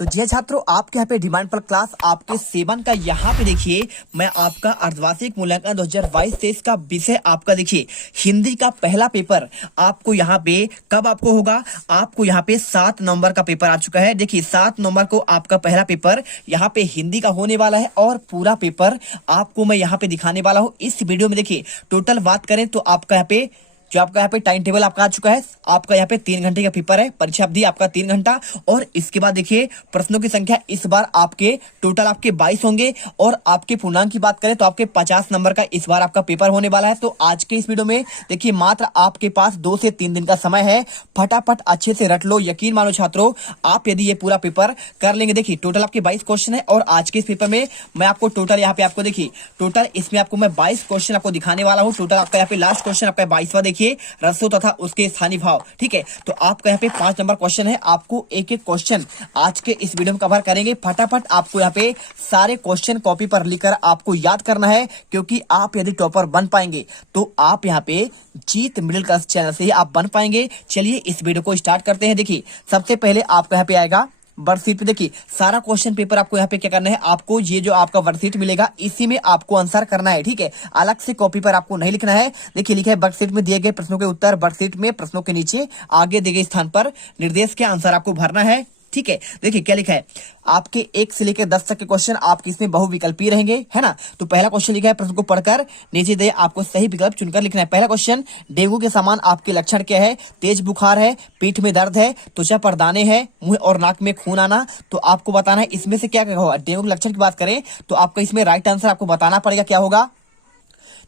तो जी छात्रों, आपके यहाँ पे डिमांड पर क्लास आपके सेवन का यहाँ पे देखिए मैं आपका अर्धवार्षिक मूल्यांकन 2022-23 का विषय आपका देखिए हिंदी का पहला पेपर आपको यहाँ पे कब आपको होगा। आपको यहाँ पे 7 नवंबर का पेपर आ चुका है। देखिए 7 नवंबर को आपका पहला पेपर यहाँ पे हिंदी का होने वाला है और पूरा पेपर आपको मैं यहाँ पे दिखाने वाला हूँ इस वीडियो में। देखिए टोटल बात करें तो आपका यहाँ पे जो आपका यहाँ पे टाइम टेबल आपका आ चुका है। आपका यहाँ पे 3 घंटे का पेपर है, परीक्षा अवधि आपका 3 घंटा। और इसके बाद देखिए प्रश्नों की संख्या इस बार आपके टोटल आपके 22 होंगे और आपके पूर्णांक की बात करें तो आपके 50 नंबर का इस बार आपका पेपर होने वाला है। तो आज के इस वीडियो में देखिए मात्र आपके पास 2 से 3 दिन का समय है, फटाफट अच्छे से रट लो। यकीन मानो छात्रों, आप यदि ये पूरा पेपर कर लेंगे। देखिए टोटल आपके 22 क्वेश्चन है और आज के इस पेपर में मैं आपको टोटल यहाँ पे आपको देखिए टोटल इसमें आपको मैं 22 क्वेश्चन आपको दिखाने वाला हूँ। टोटल आपका यहाँ पे लास्ट क्वेश्चन आपका 22वां देखिए रसों तथा उसके स्थानीय भाव। ठीक है, तो आपका यहाँ पे 5 नंबर क्वेश्चन है। आपको एक एक क्वेश्चन आज के इस वीडियो में कवर करेंगे। फटाफट आपको यहाँ पे सारे क्वेश्चन कॉपी पर लिखकर आपको याद करना है, क्योंकि आप यदि टॉपर बन पाएंगे तो आप यहाँ पे जीत मिडिल क्लास चैनल से ही आप बन पाएंगे। चलिए इस वीडियो को स्टार्ट करते हैं। देखिए सबसे पहले आपका यहाँ पे आएगा वर्कशीट पे। देखिए सारा क्वेश्चन पेपर आपको यहाँ पे क्या करना है, आपको ये जो आपका वर्कशीट मिलेगा इसी में आपको आंसर करना है। ठीक है, अलग से कॉपी पर आपको नहीं लिखना है। देखिए लिखा है वर्कशीट में दिए गए प्रश्नों के उत्तर, वर्कशीट में प्रश्नों के नीचे आगे दिए गए स्थान पर निर्देश के आंसर आपको भरना है। ठीक है, देखिए क्या लिखा है, आपके 1 से लेकर 10 तक के क्वेश्चन आपके इसमें बहुविकल्पीय रहेंगे, है ना। तो पहला क्वेश्चन लिखा है, प्रश्न को पढ़कर नीचे दे आपको सही विकल्प चुनकर लिखना है। पहला क्वेश्चन, डेंगू के समान आपके लक्षण क्या है। तेज बुखार है, पीठ में दर्द है, त्वचा पर दाने हैं, मुंह और नाक में खून आना। तो आपको बताना है इसमें से क्या क्या होगा। डेंगू के लक्षण की बात करें तो आपका इसमें राइट आंसर आपको बताना पड़ेगा क्या होगा।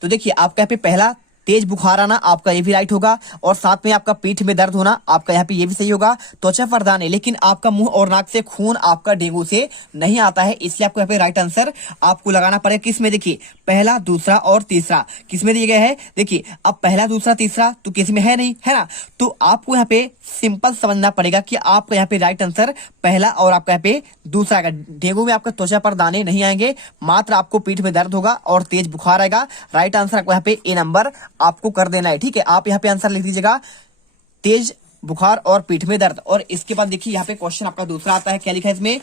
तो देखिए आपका यहाँ पे पहला तेज बुखार आना आपका ये भी राइट होगा, और साथ में आपका पीठ में दर्द होना आपका यहाँ पे ये भी सही होगा। त्वचा पर दाने, लेकिन आपका मुंह और नाक से खून आपका डेंगू से नहीं आता है, इसलिए आपको यहाँ पे राइट आंसर आपको लगाना पड़ेगा। किसमें, देखिए पहला, दूसरा और तीसरा किसमें दिए गए हैं। देखिए अब पहला, दूसरा, तीसरा तो किसी में है नहीं, है ना। तो आपको यहाँ पे सिंपल समझना पड़ेगा कि आपका यहाँ पे राइट आंसर पहला और आपका यहाँ पे दूसरा आएगा। डेंगू में आपका त्वचा पर दाने नहीं आएंगे, मात्र आपको पीठ में दर्द होगा और तेज बुखार आएगा। राइट आंसर आपको यहाँ पे ए नंबर आपको कर देना है। ठीक है, आप यहाँ पे आंसर लिख दीजिएगा तेज बुखार और पीठ में दर्द। और इसके बाद देखिए यहाँ पे क्वेश्चन आपका दूसरा आता है। क्या लिखा है इसमें,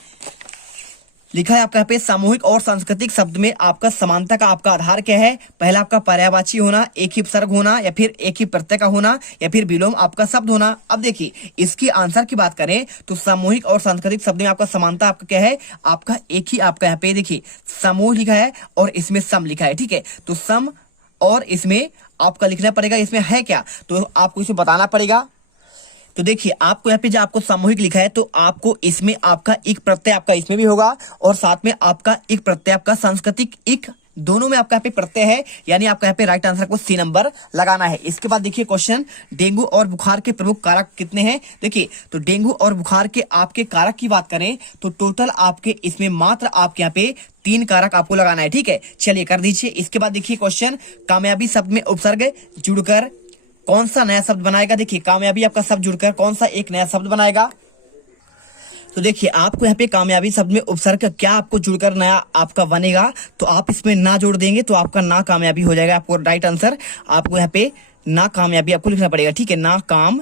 लिखा है आपका यहाँ पे सामूहिक और सांस्कृतिक शब्द में आपका समानता का आपका आधार क्या है। पहला आपका पर्यायवाची होना, एक ही उपसर्ग होना, या फिर एक ही प्रत्यय का होना, या फिर विलोम आपका शब्द होना। अब देखिए इसकी आंसर की बात करें तो सामूहिक और सांस्कृतिक शब्द में आपका समानता आपका क्या है, आपका एक ही आपका यहाँ पे देखिए समूह लिखा है और इसमें सम लिखा है। ठीक है, तो सम और इसमें आपका लिखना पड़ेगा इसमें है क्या, तो आपको इसमें बताना पड़ेगा। तो देखिए आपको यहाँ पे जो आपको सामूहिक लिखा है तो आपको इसमें आपका एक प्रत्यय आपका इसमें भी होगा, और साथ में आपका एक प्रत्यय आपका सांस्कृतिक एक दोनों में आपका यहाँ पे प्रत्यय है, यानी आपका यहाँ पे राइट आंसर को सी नंबर लगाना है। इसके बाद देखिए क्वेश्चन, डेंगू और बुखार के प्रमुख कारक कितने हैं। देखिए तो डेंगू और बुखार के आपके कारक की बात करें तो टोटल आपके इसमें मात्र आपके यहाँ पे 3 कारक आपको लगाना है। ठीक है, चलिए कर दीजिए। इसके बाद देखिए क्वेश्चन, कामयाबी शब्द में उपसर्ग जुड़कर कौन सा नया शब्द बनाएगा। देखिए कामयाबी आपका शब्द जुड़कर कौन सा एक नया शब्द बनाएगा। तो देखिए आपको यहाँ पे कामयाबी शब्द में उपसर्ग क्या आपको जुड़कर नया आपका बनेगा, तो आप इसमें ना जोड़ देंगे तो आपका ना कामयाबी हो जाएगा। आपको राइट आंसर आपको यहाँ पे ना कामयाबी आपको लिखना पड़ेगा। ठीक है, ना काम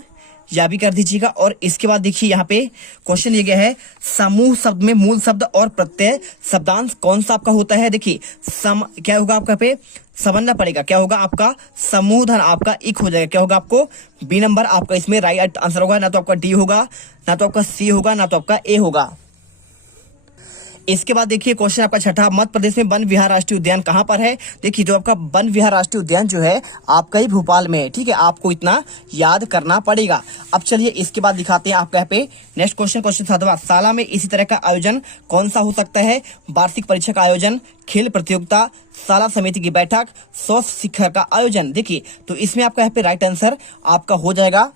या भी कर दीजिएगा। और इसके बाद देखिए यहाँ पे क्वेश्चन लिया गया है, समूह शब्द में मूल शब्द और प्रत्यय शब्दांश कौन सा आपका होता है। देखिए सम क्या होगा आपका पे समझना पड़ेगा, क्या होगा आपका समूह धन आपका एक हो जाएगा। क्या होगा आपको बी नंबर आपका इसमें राइट आंसर होगा, ना तो आपका डी होगा, ना तो आपका सी होगा, ना तो आपका ए होगा। इसके बाद देखिए क्वेश्चन आपका छठा, मध्य प्रदेश में वन विहार राष्ट्रीय उद्यान कहां पर है। देखिए जो आपका वन विहार राष्ट्रीय उद्यान जो है आपका ही भोपाल में है। ठीक है, आपको इतना याद करना पड़ेगा। अब चलिए इसके बाद दिखाते हैं आपका यहाँ पे नेक्स्ट क्वेश्चन। क्वेश्चन 7वां, शाला में इसी तरह का आयोजन कौन सा हो सकता है। वार्षिक परीक्षा का आयोजन, खेल प्रतियोगिता, शाला समिति की बैठक, स्वास्थ्य शिखर का आयोजन। देखिए तो इसमें आपका यहाँ पे राइट आंसर आपका हो जाएगा।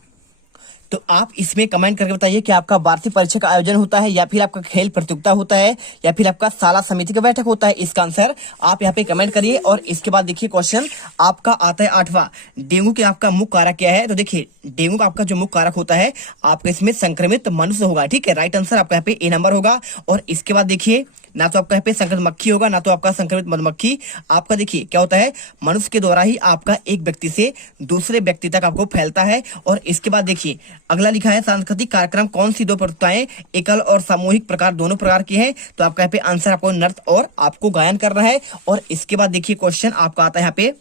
तो आप इसमें कमेंट करके बताइए कि आपका वार्षिक परीक्षा का आयोजन होता है, या फिर आपका खेल प्रतियोगिता होता है, या फिर आपका शाला समिति का बैठक होता है। इसका आंसर आप यहाँ पे कमेंट करिए। और इसके बाद देखिए क्वेश्चन आपका आता है 8वां, डेंगू के आपका मुख्य कारक क्या है। तो देखिए डेंगू का आपका जो मुख्य कारक होता है आपका इसमें संक्रमित मनुष्य होगा। ठीक है, राइट आंसर आपका यहाँ पे ए नंबर होगा। और इसके बाद देखिए ना तो आपका यहाँ पे संक्रमित मक्खी होगा, ना तो आपका संक्रमित मधुमक्खी। आपका देखिए क्या होता है, मनुष्य के द्वारा ही आपका एक व्यक्ति से दूसरे व्यक्ति तक आपको फैलता है। और इसके बाद देखिए अगला लिखा है सांस्कृतिक कार्यक्रम कौन सी दो प्रतियोगिताएं एकल और सामूहिक प्रकार दोनों प्रकार की है? तो आपका यहाँ पे आंसर आपको नृत्य और आपको गायन करना है। और इसके बाद देखिए क्वेश्चन आपका आता है यहाँ पे,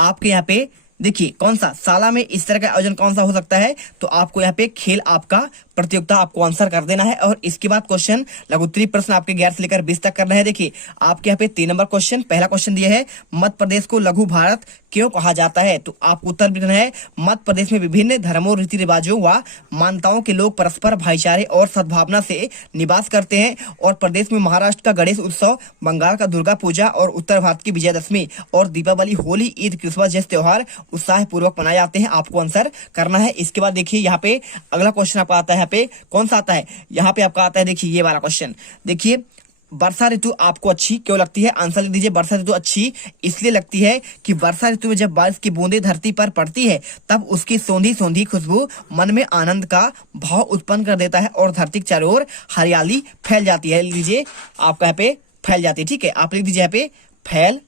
आपके यहाँ पे देखिए कौन सा शाला में इस तरह का आयोजन कौन सा हो सकता है? तो आपको यहाँ पे खेल आपका प्रतियोगिता आपको आंसर कर देना है। और इसके बाद क्वेश्चन लघु उत्तरीय प्रश्न आपके 11 से लेकर 20 तक करना है। देखिए आपके यहाँ पे 3 नंबर क्वेश्चन, पहला क्वेश्चन दिया है मध्य प्रदेश को लघु भारत क्यों कहा जाता है? तो आपको उत्तर लिखना है मध्य प्रदेश में विभिन्न धर्मों, रीति रिवाजों व मान्यताओं के लोग परस्पर भाईचारे और सद्भावना से निवास करते हैं। और प्रदेश में महाराष्ट्र का गणेश उत्सव, बंगाल का दुर्गा पूजा और उत्तर भारत की विजयदशमी और दीपावली, होली, ईद, क्रिसमस जैसे त्योहार उत्साह पूर्वक मनाए जाते हैं। आपको आंसर करना है। इसके बाद देखिए यहाँ पे अगला क्वेश्चन आपका आता है, यहाँ पे कौन सा आता है? यहाँ पे आपका आता है देखिए ये वाला क्वेश्चन। देखिए वर्षा ऋतु आपको अच्छी क्यों लगती है? आंसर लिख दीजिए। वर्षा ऋतु अच्छी इसलिए लगती है कि वर्षा ऋतु में जब बारिश की बूंदें धरती पर पड़ती है तब उसकी सौंधी सौंधी खुशबू मन में आनंद का भाव उत्पन्न कर देता है और धरती के चारों ओर हरियाली फैल जाती है। लीजिए आपका यहाँ पे फैल जाती है, ठीक है, आप लिख दीजिए यहाँ पे फैल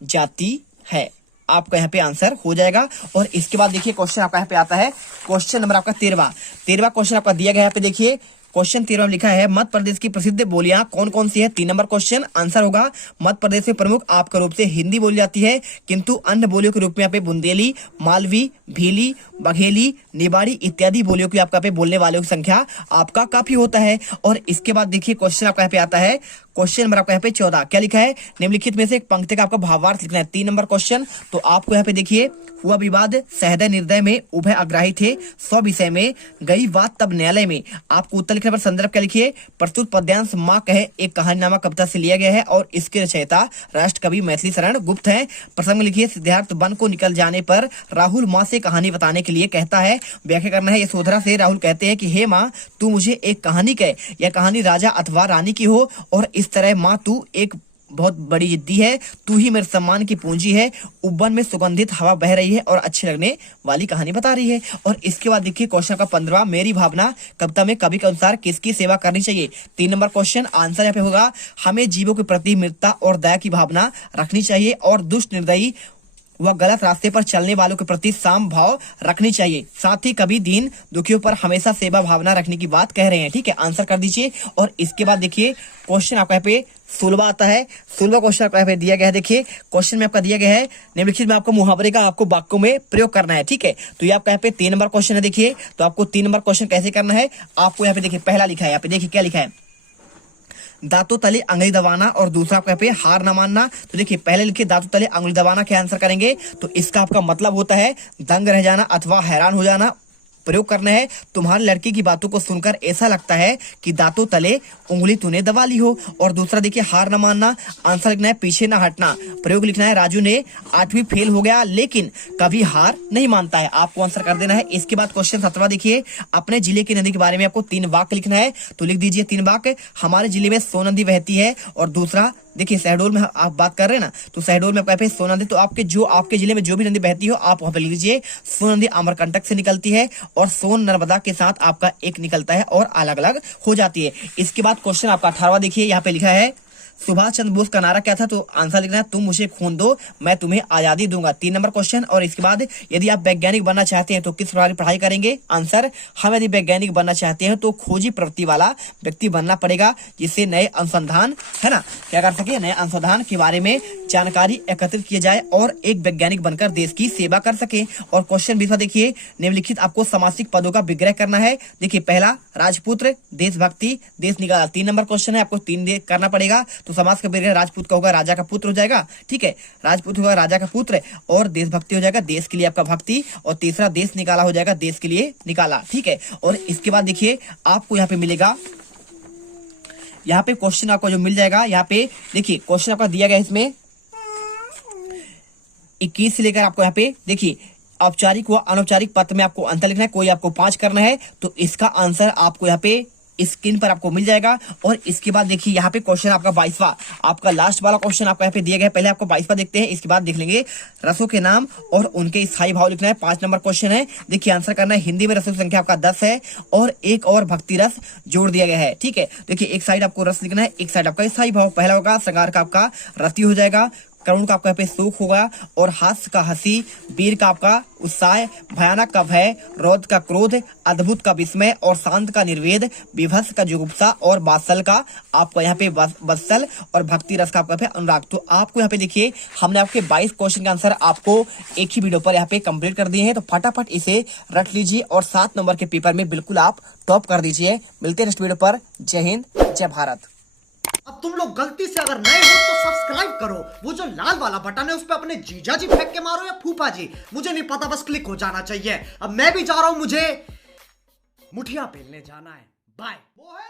जाती है। आपका यहाँ पे आंसर हो जाएगा। और इसके बाद देखिए क्वेश्चन आपका यहाँ पे आता है, क्वेश्चन नंबर आपका 13वां क्वेश्चन आपका दिया गया यहाँ पे। देखिए क्वेश्चन 13 में लिखा है मध्य प्रदेश की प्रसिद्ध बोलियां कौन कौन सी है? 3 नंबर क्वेश्चन आंसर होगा मध्य प्रदेश में प्रमुख आपका रूप से हिंदी बोली जाती है, किंतु अन्य बोलियों के रूप में यहाँ पे बुंदेली, मालवी, भीली, बघेली, निवाड़ी इत्यादि बोलियों की आपका पे बोलने वालों की संख्या आपका काफी होता है। और इसके बाद देखिए क्वेश्चन आपका यहाँ पे आता है, क्वेश्चन नंबर आपका यहाँ पे 14 क्या लिखा है? निम्नलिखित में से एक पंक्ति का आपका भावार्थ लिखना है। 3 नंबर क्वेश्चन। तो आपको यहाँ पे देखिए हुआ विवाद सहदय निर्दय में उभय अग्राही थे, स्व विषय में गई बात तब न्यायालय में। आपको उत्तर लिखने पर संदर्भ क्या लिखिए? प्रस्तुत पद्यांश माँ कहे एक कहानीनामा कविता से लिया गया है और इसके रचयिता राष्ट्र कवि मैथिली शरण गुप्त हैं। प्रसंग लिखिए सिद्धार्थ वन को निकल जाने पर राहुल माँ से कहानी बताने के लिए कहता है। व्याख्या करना है यशोधरा से राहुल कहते हैं कि हे माँ तू मुझे एक कहानी कहे, यह कहानी राजा अथवा रानी की हो और इस तरह माँ तू एक बहुत बड़ी जिद्दी है, तू ही मेरे सम्मान की पूंजी है, उब्बन में सुगंधित हवा बह रही है और अच्छी लगने वाली कहानी बता रही है। और इसके बाद देखिए क्वेश्चन का 15वां मेरी भावना कविता में कवि के अनुसार किसकी सेवा करनी चाहिए? 3 नंबर क्वेश्चन आंसर यहाँ पे होगा हमें जीवों के प्रति मित्रता और दया की भावना रखनी चाहिए और दुष्ट निर्दयी वह गलत रास्ते पर चलने वालों के प्रति साम भाव रखनी चाहिए। साथ ही कभी दीन दुखियों पर हमेशा सेवा भावना रखने की बात कह रहे हैं, ठीक है, आंसर कर दीजिए। और इसके बाद देखिए क्वेश्चन आपका यहाँ पे 16वां आता है। 16वां क्वेश्चन आपका यहाँ पे दिया गया है। देखिए क्वेश्चन में आपका दिया गया है निम्नलिखित में आपको मुहावरे का आपको वाक्यों में प्रयोग करना है, ठीक है। तो ये आपका यहाँ पे 3 नंबर क्वेश्चन है। देखिए तो आपको 3 नंबर क्वेश्चन कैसे करना है? आपको यहाँ पे देखिए पहला लिखा है, यहाँ पे देखिए क्या लिखा है, दांतों तले अंगुली दबाना और दूसरा आपका पे हार न मानना। तो देखिए पहले लिखिए दांतों तले अंगुली दबाना, क्या आंसर करेंगे? तो इसका आपका मतलब होता है दंग रह जाना अथवा हैरान हो जाना। प्रयोग करना है तुम्हारी लड़की की बातों को सुनकर ऐसा लगता है कि दांतों तले उंगली तूने दबा ली हो। और दूसरा देखिए हार न मानना, आंसर लिखना है पीछे न हटना। प्रयोग लिखना है राजू ने 8वीं फेल हो गया लेकिन कभी हार नहीं मानता है। आपको आंसर कर देना है। इसके बाद क्वेश्चन 17वां देखिए अपने जिले की नदी के बारे में आपको 3 वाक्य लिखना है। तो लिख दीजिए 3 वाक्य, हमारे जिले में सोन नदी बहती है। और दूसरा देखिए शहडोल में आप बात कर रहे हैं ना, तो शहडोल में आपके सोन नदी, तो आपके जिले में जो भी नदी बहती हो आप वहां पे लिख लीजिए सोन नदी अमरकंटक से निकलती है और सोन नर्मदा के साथ आपका एक निकलता है और अलग अलग हो जाती है। इसके बाद क्वेश्चन आपका 18वां देखिए, यहाँ पे लिखा है सुभाष चंद्र बोस का नारा क्या था? तो आंसर लिखना है तुम मुझे खून दो मैं तुम्हें आजादी दूंगा। 3 नंबर क्वेश्चन। और इसके बाद यदि आप वैज्ञानिक बनना चाहते हैं तो किस प्रकार की पढ़ाई करेंगे? आंसर हम यदि वैज्ञानिक बनना चाहते हैं तो खोजी प्रवृत्ति वाला व्यक्ति बनना पड़ेगा, जिससे नए अनुसंधान है ना क्या कर सके, नए अनुसंधान के बारे में जानकारी एकत्रित किए जाए और एक वैज्ञानिक बनकर देश की सेवा कर सके। और क्वेश्चन 20वां देखिए निम्नलिखित आपको सामासिक पदों का विग्रह करना है। देखिए पहला राजपुत्र, देशभक्ति, देश निकाला। 3 नंबर क्वेश्चन है, आपको 3 करना पड़ेगा। तो समास का विग्रह राजपूत का होगा राजा का पुत्र हो जाएगा, ठीक है, राजपूत होगा राजा का पुत्र। और देशभक्ति हो जाएगा देश के लिए आपका भक्ति। और तीसरा देश निकाला हो जाएगा देश के लिए निकाला, ठीक है। और इसके बाद देखिए आपको यहाँ पे मिलेगा, यहाँ पे क्वेश्चन आपको जो मिल जाएगा, यहाँ पे देखिए क्वेश्चन आपका दिया गया है इसमें 21 से लेकर आपको यहाँ पे देखिए औपचारिक व अनौपचारिक पत्र में आपको अंतर लिखना है, कोई आपको 5 करना है। तो इसका आंसर आपको यहाँ पे स्क्रीन पर आपको मिल जाएगा। और इसके बाद देखिए यहाँ पे क्वेश्चन आपका 22वां, आपका लास्ट वाला क्वेश्चन आपका यहाँ पे दिया गया है। पहले आपको 22वां देखते हैं, इसके बाद देख लेंगे रसों के नाम और उनके स्थायी भाव लिखना है। 5 नंबर क्वेश्चन है। देखिए आंसर करना है हिंदी में रसों की संख्या आपका 10 है और एक और भक्ति रस जोड़ दिया गया है, ठीक है। देखिए एक साइड आपको रस लिखना है, एक साइड आपका स्थायी भाव। पहला होगा श्रृंगार का आपका रति हो जाएगा, करुण का आपका यहाँ पे सुख होगा, और हास्य का हंसी, वीर का आपका उत्साह, भयानक का भय, रौद्र का क्रोध, अद्भुत का विस्मय, और शांत का निर्वेद, विभत्स का जुगुप्सा, और बात्सल का आपका यहाँ पे वत्सल, और भक्ति रस का आपका यहाँ पे अनुराग। तो आपको यहाँ पे देखिए हमने आपके 22 क्वेश्चन का आंसर आपको एक ही वीडियो पर यहाँ पे कंप्लीट कर दिए हैं। तो फटाफट इसे रट लीजिए और 7 नंबर के पेपर में बिल्कुल आप टॉप कर दीजिए। मिलते हैं नेक्स्ट वीडियो पर। जय हिंद, जय भारत। अब तुम लोग गलती से अगर नए हो तो सब्सक्राइब करो, वो जो लाल वाला बटन है उस पर अपने जीजा जी फेंक के मारो या फूफा जी, मुझे नहीं पता, बस क्लिक हो जाना चाहिए। अब मैं भी जा रहा हूं, मुझे मुठिया पेलने जाना है। बाय। वो है